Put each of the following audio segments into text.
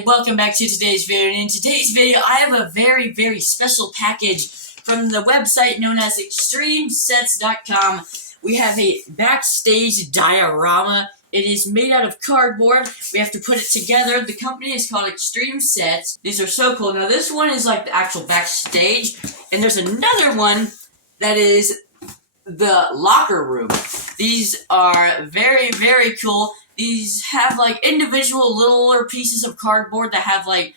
everybody, welcome back to today's video. And in today's video, I have a very, very special package from the website known as extremesets.com. We have a Backstage diorama. It is made out of cardboard. We have to put it together. The company is called Extreme Sets. These are so cool. Now this one is like the actual Backstage, and there's another one that is the locker room. These are very, very cool. These have like individual littler pieces of cardboard that have like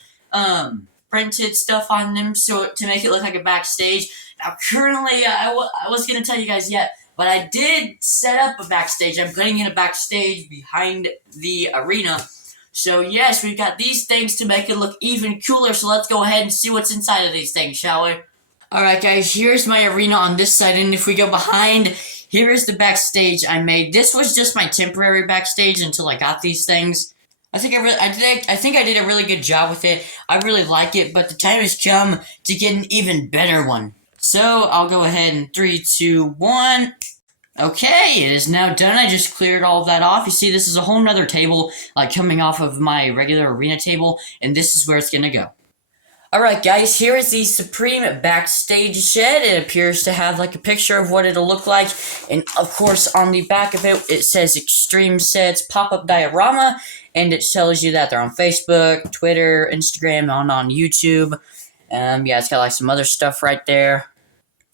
printed stuff on them, so to make it look like a Backstage. Now currently, I was gonna tell you guys yet, but I did set up a Backstage. I'm putting in a Backstage behind the arena. So yes, we've got these things to make it look even cooler. So let's go ahead and see what's inside of these things, shall we? Alright guys, here's my arena on this side, and if we go behind, here is the Backstage I made. This was just my temporary Backstage until I got these things. I think I did a really good job with it. I really like it, but the time has come to get an even better one. So I'll go ahead in 3, 2, 1. Okay, it is now done. I just cleared all of that off. You see, this is a whole nother table, like coming off of my regular arena table, and this is where it's gonna go. Alright guys, here is the Supreme Backstage shed. It appears to have like a picture of what it'll look like. And of course on the back of it, it says Extreme Sets Pop-Up Diorama. And it tells you that they're on Facebook, Twitter, Instagram, on YouTube. Yeah, it's got like some other stuff right there.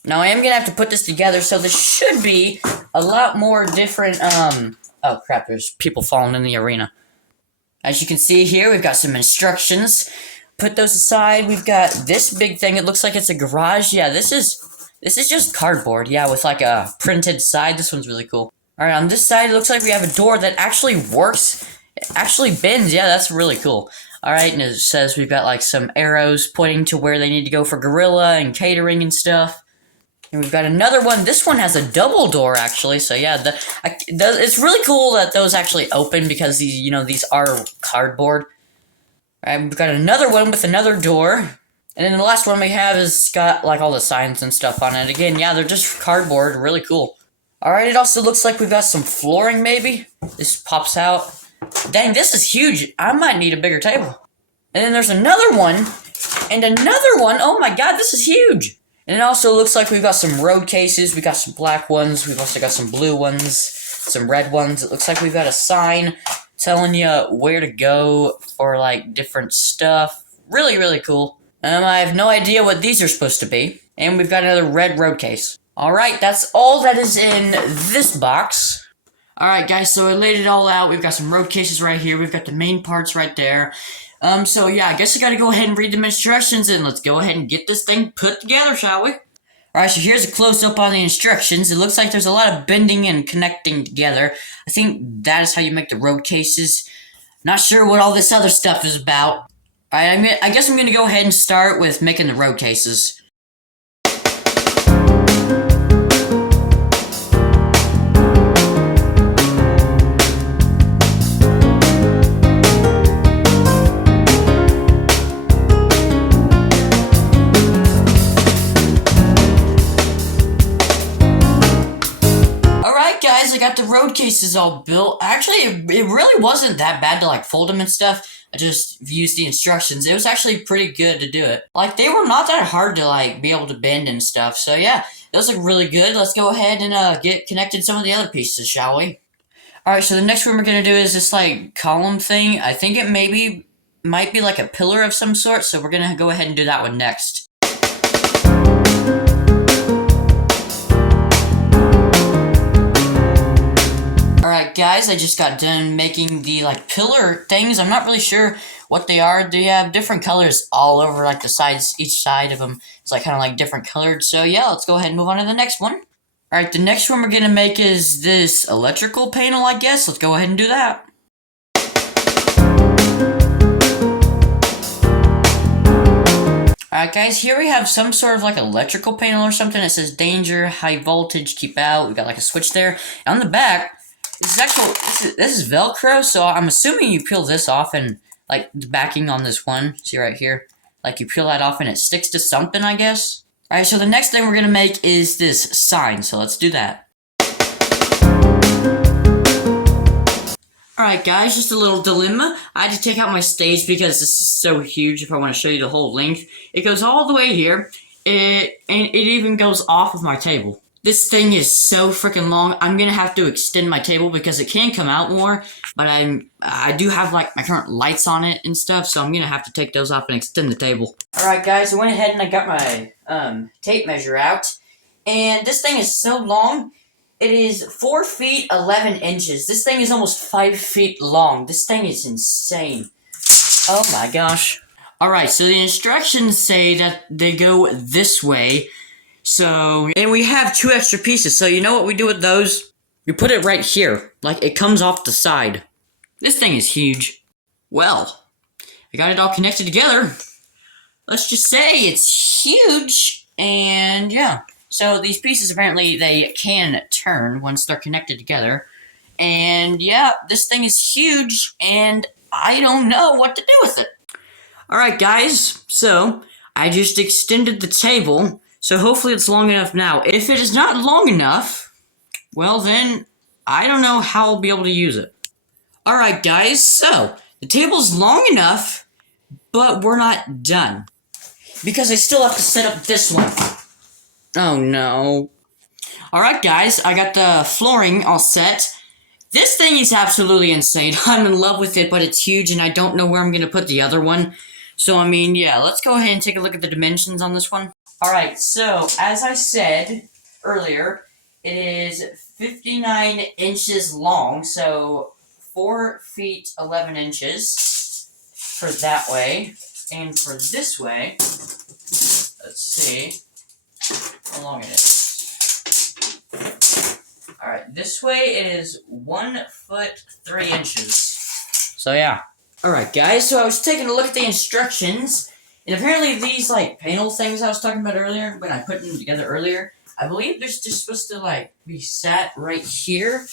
Now I am going to have to put this together, so this should be a lot more different, oh crap, there's people falling in the arena. As you can see here, we've got some instructions. Put those aside. We've got this big thing. It looks like it's a garage. Yeah, this is just cardboard. Yeah, with like a printed side. This one's really cool. All right, on this side, it looks like we have a door that actually works. It actually bends. Yeah, that's really cool. All right, and it says we've got like some arrows pointing to where they need to go for gorilla and catering and stuff. And we've got another one. This one has a double door, actually. So yeah, it's really cool that those actually open because these are cardboard. Alright, we've got another one with another door. And then the last one we have is got like all the signs and stuff on it. Again, yeah, they're just cardboard. Really cool. Alright, it also looks like we've got some flooring maybe. This pops out. Dang, this is huge. I might need a bigger table. And then there's another one. And another one. Oh my god, this is huge. And it also looks like we've got some road cases. We got some black ones. We've also got some blue ones. Some red ones. It looks like we've got a sign telling you where to go for like different stuff. Really, really cool. I have no idea what these are supposed to be. And we've got another red road case. Alright, that's all that is in this box. Alright guys, so I laid it all out. We've got some road cases right here. We've got the main parts right there. So yeah, I guess I gotta go ahead and read the instructions, and let's go ahead and get this thing put together, shall we? Alright, so here's a close-up on the instructions. It looks like there's a lot of bending and connecting together. I think that is how you make the road cases. Not sure what all this other stuff is about. Alright, I guess I'm gonna go ahead and start with making the road cases. Guys, I got the road cases all built. Actually, it really wasn't that bad to like fold them and stuff. I just used the instructions. It was actually pretty good to do it. Like, they were not that hard to like be able to bend and stuff. So yeah, those look really good. Let's go ahead and get connected some of the other pieces, shall we? Alright, so the next one we're gonna do is this like column thing. I think it might be like a pillar of some sort, so we're gonna go ahead and do that one next. Alright guys, I just got done making the like pillar things. I'm not really sure what they are. They have different colors all over like the sides, each side of them. It's like kind of like different colored. So yeah, let's go ahead and move on to the next one. Alright, the next one we're going to make is this electrical panel, I guess. Let's go ahead and do that. Alright guys, here we have some sort of like electrical panel or something. It says danger, high voltage, keep out. We got like a switch there. And on the back, this is Velcro, so I'm assuming you peel this off and, like, the backing on this one, see right here, like, you peel that off and it sticks to something, I guess. Alright, so the next thing we're gonna make is this sign, so let's do that. Alright guys, just a little dilemma. I had to take out my stage because this is so huge if I want to show you the whole length. It goes all the way here, and it even goes off of my table. This thing is so freaking long, I'm gonna have to extend my table because it can come out more, but I do have like my current lights on it and stuff, so I'm gonna have to take those off and extend the table. Alright guys, I went ahead and I got my tape measure out, and this thing is so long. It is 4 feet 11 inches. This thing is almost 5 feet long. This thing is insane. Oh my gosh. Alright, so the instructions say that they go this way. So, and we have 2 extra pieces. So you know what we do with those? We put it right here. Like, it comes off the side. This thing is huge. Well, I got it all connected together. Let's just say it's huge. And yeah. So these pieces, apparently, they can turn once they're connected together. And yeah, this thing is huge, and I don't know what to do with it. Alright guys, so I just extended the table, so hopefully it's long enough now. If it is not long enough, well then, I don't know how I'll be able to use it. Alright guys, so the table's long enough, but we're not done. Because I still have to set up this one. Oh no. Alright guys, I got the flooring all set. This thing is absolutely insane. I'm in love with it, but it's huge and I don't know where I'm going to put the other one. So I mean, yeah, let's go ahead and take a look at the dimensions on this one. Alright, so as I said earlier, it is 59 inches long, so 4 feet 11 inches for that way. And for this way, let's see how long it is. Alright, this way it is 1 foot 3 inches. So yeah. Alright guys, so I was taking a look at the instructions, and apparently these like panel things I was talking about earlier, when I put them together earlier, I believe they're just supposed to like be sat right here.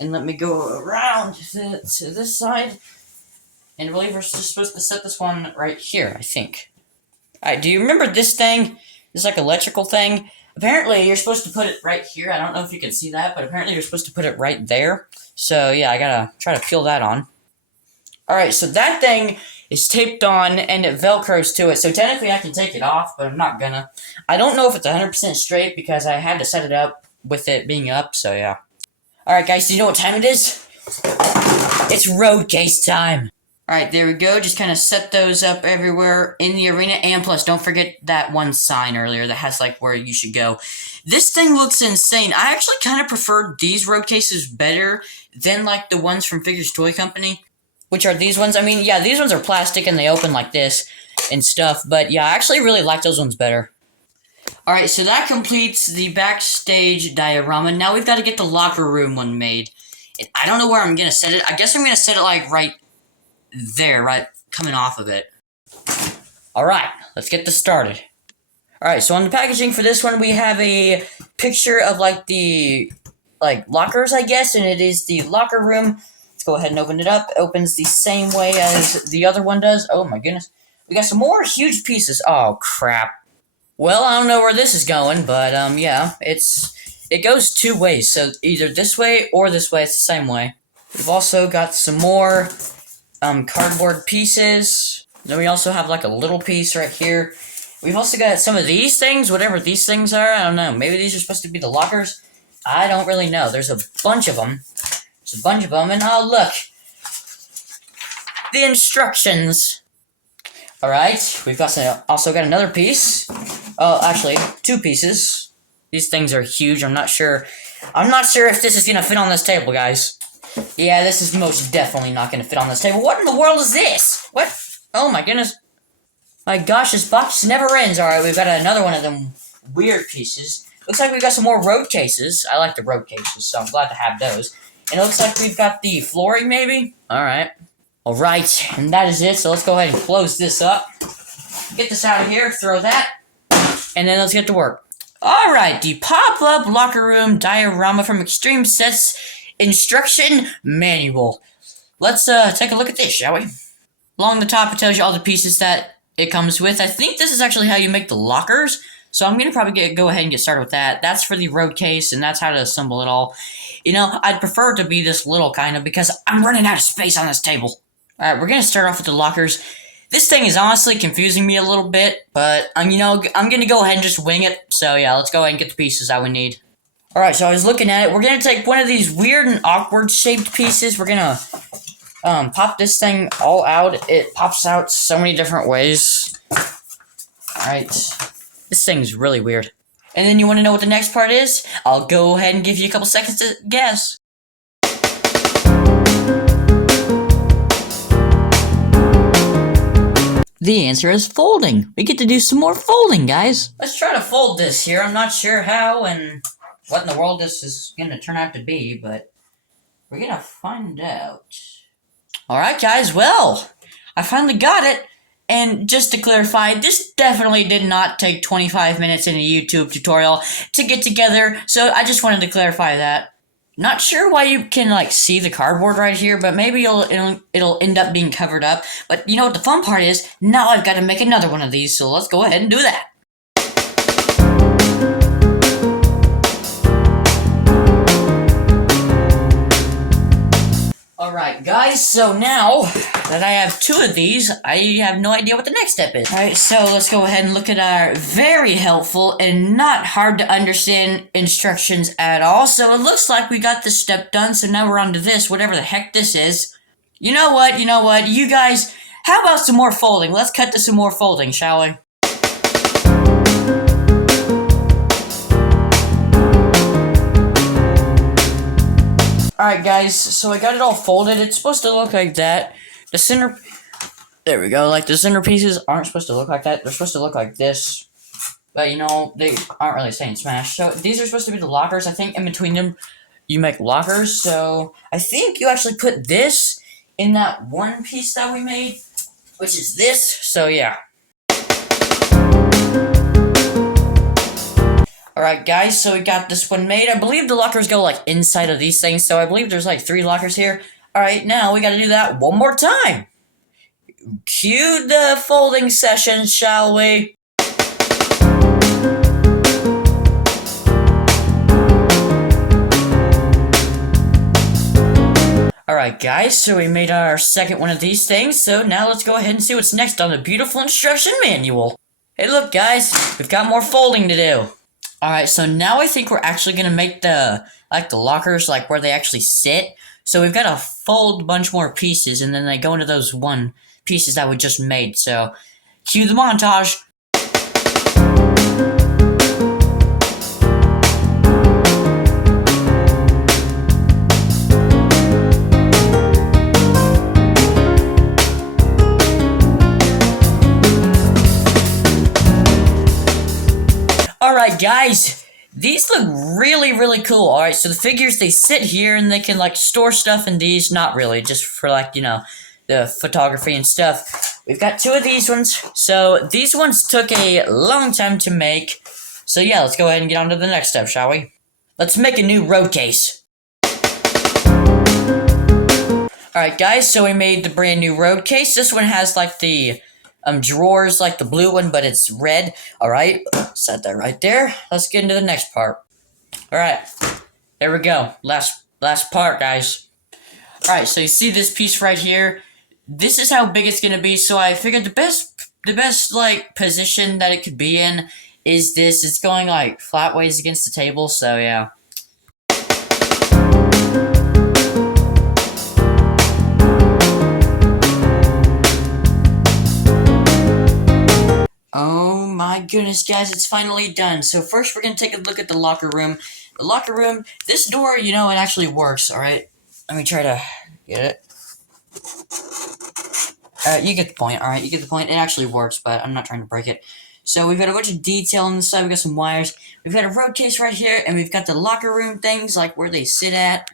And let me go around to this side. And I believe we're just supposed to set this one right here, I think. Alright, do you remember this thing? This like electrical thing? Apparently, you're supposed to put it right here. I don't know if you can see that, but apparently you're supposed to put it right there. So, yeah, I gotta try to peel that on. Alright, so that thing is taped on, and it velcros to it. So, technically, I can take it off, but I'm not gonna. I don't know if it's 100% straight, because I had to set it up with it being up, so yeah. Alright, guys, do you know what time it is? It's road case time! Alright, there we go. Just kind of set those up everywhere in the arena. And plus, don't forget that one sign earlier that has, like, where you should go. This thing looks insane. I actually kind of prefer these road cases better than, like, the ones from Figures Toy Company. Which are these ones. I mean, yeah, these ones are plastic and they open like this and stuff. But, yeah, I actually really like those ones better. Alright, so that completes the Backstage diorama. Now we've got to get the locker room one made. And I don't know where I'm going to set it. I guess I'm going to set it, like, right there, right, coming off of it. Alright, let's get this started. Alright, so on the packaging for this one, we have a picture of, like, the, like, lockers, I guess, and it is the locker room. Let's go ahead and open it up. It opens the same way as the other one does. Oh, my goodness. We got some more huge pieces. Oh, crap. Well, I don't know where this is going, but, yeah, it goes 2 ways, so either this way or this way, it's the same way. We've also got some more cardboard pieces. Then we also have like a little piece right here. We've also got some of these things, whatever these things are. I don't know. Maybe these are supposed to be the lockers. I don't really know. There's a bunch of them. There's a bunch of them. And oh, look. The instructions. Alright. We've also got another piece. Oh, actually, 2 pieces. These things are huge. I'm not sure if this is going to fit on this table, guys. Yeah, this is most definitely not going to fit on this table. What in the world is this? What? Oh my goodness. My gosh, this box never ends. Alright, we've got another one of them weird pieces. Looks like we've got some more road cases. I like the road cases, so I'm glad to have those. And it looks like we've got the flooring, maybe? Alright. Alright, and that is it. So let's go ahead and close this up. Get this out of here, throw that. And then let's get to work. Alright, the pop-up locker room diorama from Extreme Sets Instruction Manual. Let's take a look at this, shall we? Along the top, it tells you all the pieces that it comes with. I think this is actually how you make the lockers. So I'm gonna probably go ahead and get started with that. That's for the road case, and that's how to assemble it all. You know, I'd prefer it to be this little kind of because I'm running out of space on this table. All right, we're gonna start off with the lockers. This thing is honestly confusing me a little bit, but I'm gonna go ahead and just wing it. So yeah, let's go ahead and get the pieces that we need. All right, so I was looking at it. We're gonna take one of these weird and awkward shaped pieces. We're gonna pop this thing all out. It pops out so many different ways. All right, this thing's really weird. And then you want to know what the next part is? I'll go ahead and give you a couple seconds to guess. The answer is folding. We get to do some more folding, guys. Let's try to fold this here. I'm not sure how and what in the world this is going to turn out to be, but we're going to find out. Alright, guys, well, I finally got it. And just to clarify, this definitely did not take 25 minutes in a YouTube tutorial to get together, so I just wanted to clarify that. Not sure why you can, like, see the cardboard right here, but maybe it'll end up being covered up. But you know what the fun part is? Now I've got to make another one of these, so let's go ahead and do that. Alright, guys, so now that I have two of these, I have no idea what the next step is. Alright, so let's go ahead and look at our very helpful and not hard to understand instructions at all. So it looks like we got this step done, so now we're on to this, whatever the heck this is. You know what, you guys, how about some more folding? Let's cut to some more folding, shall we? Alright guys, so I got it all folded. It's supposed to look like that. The center... There we go. Like, the center pieces aren't supposed to look like that. They're supposed to look like this. But, you know, they aren't really saying smash. So, these are supposed to be the lockers. I think in between them, you make lockers. So, I think you actually put this in that one piece that we made, which is this. So, yeah. Alright guys, so we got this one made. I believe the lockers go like inside of these things, so I believe there's like 3 lockers here. Alright, now we gotta do that one more time. Cue the folding session, shall we? Alright guys, so we made our second one of these things, so now let's go ahead and see what's next on the beautiful instruction manual. Hey look guys, we've got more folding to do. Alright, so now I think we're actually gonna make the lockers, like, where they actually sit. So we've gotta fold a bunch more pieces, and then they go into those one pieces that we just made. So, cue the montage! Alright guys, these look really, really cool. Alright, so the figures, they sit here and they can like store stuff in these. Not really, just for like, you know, the photography and stuff. We've got 2 of these ones. So these ones took a long time to make. So yeah, let's go ahead and get on to the next step, shall we? Let's make a new road case. Alright guys, so we made the brand new road case. This one has like the drawers like the blue one, but it's red. Alright, set that right there. Let's get into the next part. Alright, there we go. Last part, guys. Alright, so you see this piece right here? This is how big it's gonna be, so I figured the best like position that it could be in is this. It's going like flat ways against the table, so yeah. Oh my goodness, guys, it's finally done. So first we're going to take a look at the locker room. The locker room, this door, you know, it actually works, alright? Let me try to get it. You get the point, alright? You get the point. It actually works, but I'm not trying to break it. So we've got a bunch of detail on the side. We've got some wires. We've got a road case right here, and we've got the locker room things, like where they sit at.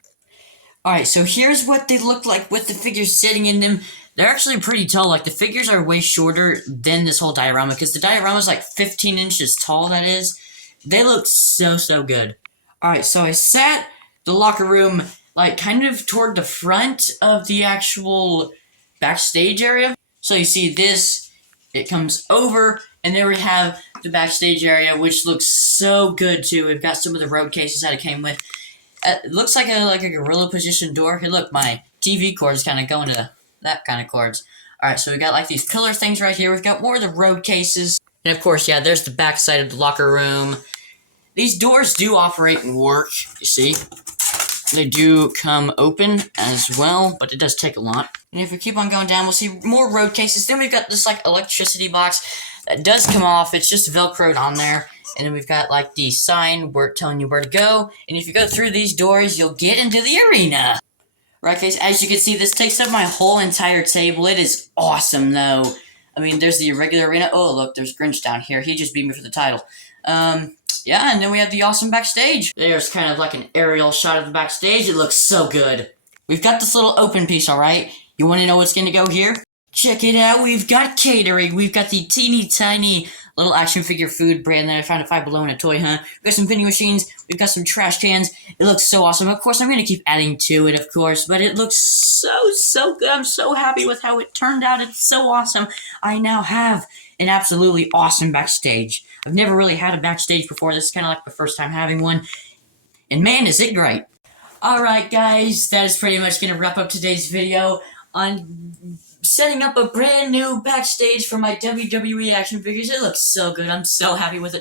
Alright, so here's what they look like with the figures sitting in them. They're actually pretty tall. Like, the figures are way shorter than this whole diorama, because the diorama is like 15 inches tall, that is. They look so good. Alright, so I sat the locker room, like, kind of toward the front of the actual backstage area. So you see this It comes over, and there we have the backstage area, which looks so good too. We've got some of the road cases that it came with. It looks like a gorilla position door. Hey, look, my TV cord is kind of going to that kind of cords. All right, so we got like these pillar things right here. We've got more of the road cases, and of course, yeah, there's the back side of the locker room. These doors do operate and work. You see, they do come open as well, but it does take a lot. And if we keep on going down, we'll see more road cases. Then we've got this like electricity box that does come off. It's just Velcroed on there. And then we've got like the sign telling you where to go. And if you go through these doors, you'll get into the arena. Right, guys, as you can see, this takes up my whole entire table. It is awesome, though. I mean, there's the regular arena. Oh, look, there's Grinch down here. He just beat me for the title. Yeah, and then we have the awesome backstage. There's kind of like an aerial shot of the backstage. It looks so good. We've got this little open piece, all right? You want to know what's going to go here? Check it out. We've got catering. We've got the teeny tiny little action figure food brand that I found at Five Below in a toy hunt. We've got some vending machines. We've got some trash cans. It looks so awesome. Of course, I'm going to keep adding to it, of course, but it looks so good. I'm so happy with how it turned out. It's so awesome. I now have an absolutely awesome backstage. I've never really had a backstage before. This is kind of like the first time having one. And man, is it great. Alright guys, that is pretty much going to wrap up today's video on setting up a brand new backstage for my WWE action figures. It looks so good. I'm so happy with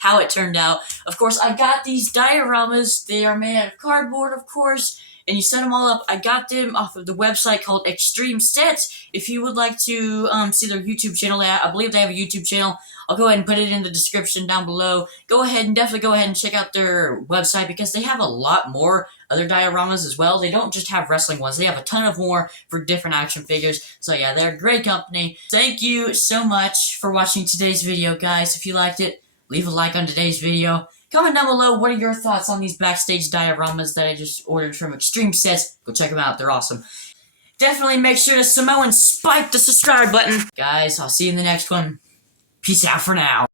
how it turned out. Of course, I got these dioramas. They are made out of cardboard, of course. And you set them all up. I got them off of the website called Extreme Sets. If you would like to see their YouTube channel, I believe they have a YouTube channel. I'll go ahead and put it in the description down below. Definitely go ahead and check out their website because they have a lot more other dioramas as well. They don't just have wrestling ones. They have a ton of more for different action figures. So yeah, they're a great company. Thank you so much for watching today's video, guys. If you liked it, leave a like on today's video. Comment down below, what are your thoughts on these backstage dioramas that I just ordered from Extreme Sets? Go check them out, they're awesome. Definitely make sure to Samoan spike the subscribe button. Guys, I'll see you in the next one. Peace out for now.